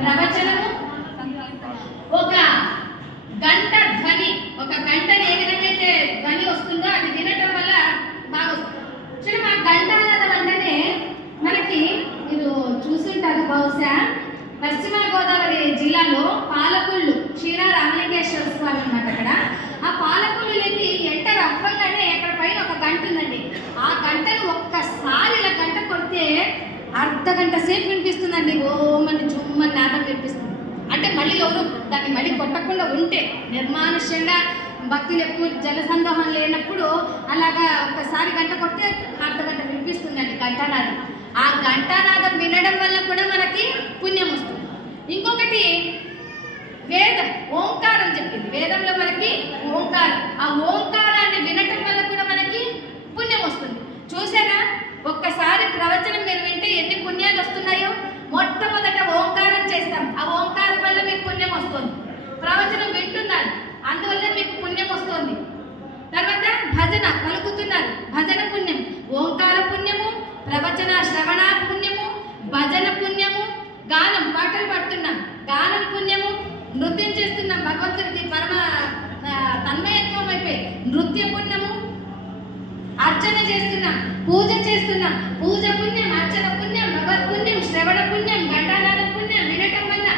ప్రవచనము, ఒక గంట ధ్వని. ఒక గంటని ఏ విధమైతే ధ్వని వస్తుందో అది వినటం వల్ల బాగా వస్తుంది. చూడండి, ఆ గంటానాదం అంటేనే మనకి మీరు చూసుంటారు బహుశా పశ్చిమ గోదావరి జిల్లాలో పాలకొల్లు క్షీర రామలింగేశ్వర స్వామి అన్నమాట. అక్కడ ఆ పాలకొల్లులోకి ఎంటర్ అవ్వగానే అక్కడ పైన ఒక గంట ఉందండి. ఆ గంటను ఒక్కసారి ఇలా గంట కొడితే అర్ధ గంట సేపు వినిపిస్తుందండి. ఓమని జుమ్మని నాదం వినిపిస్తుంది. అంటే మళ్ళీ ఎవరు దాన్ని మళ్ళీ కొట్టకుండా ఉంటే, నిర్మానుష్యంగా భక్తులు ఎక్కువ జనసందోహం లేనప్పుడు అలాగా ఒక్కసారి గంట కొడితే అర్ధ గంట వినిపిస్తుందండి గంటానాదం. ఆ గంటానాదం వినడం వల్ల కూడా మనకి పుణ్యం వస్తుంది. ఇంకొకటి వేదం, ఓంకారం చెప్పింది. వేదంలో మనకి ఓంకారం, ఆ ఓంకారాన్ని వినటం వల్ల కూడా మనకి పుణ్యం వస్తుంది. చూసారా, ఒక్కసారి ప్రవచనం మీరు వింటే ఎన్ని పుణ్యాలు వస్తున్నాయో. మొట్టమొదట ఓంకారం చేస్తాం, ఆ ఓంకారం వల్ల మీకు పుణ్యం వస్తుంది. ప్రవచనం వింటున్నారు, అందువల్ల మీకు పుణ్యం వస్తుంది. తర్వాత భజన పలుకుతున్నారు, భజన పుణ్యం. ఓంకార పుణ్యము, ప్రవచన శ్రవణ పుణ్యము, భజన పుణ్యము. గానం, పాటలు పాడుతున్నాం, గానం పుణ్యము. నృత్యం చేస్తున్నాం, భగవంతుడికి పరమ తన్మయత్వం అయిపోయి నృత్య పుణ్యము. అర్చన చేస్తున్నాం, పూజ చేస్తున్నాం, పూజ పుణ్యం, అర్చన పుణ్యం, భగవత్ పుణ్యం, శ్రవణ పుణ్యం, ఘంటానాద పుణ్యం. వినటం వల్ల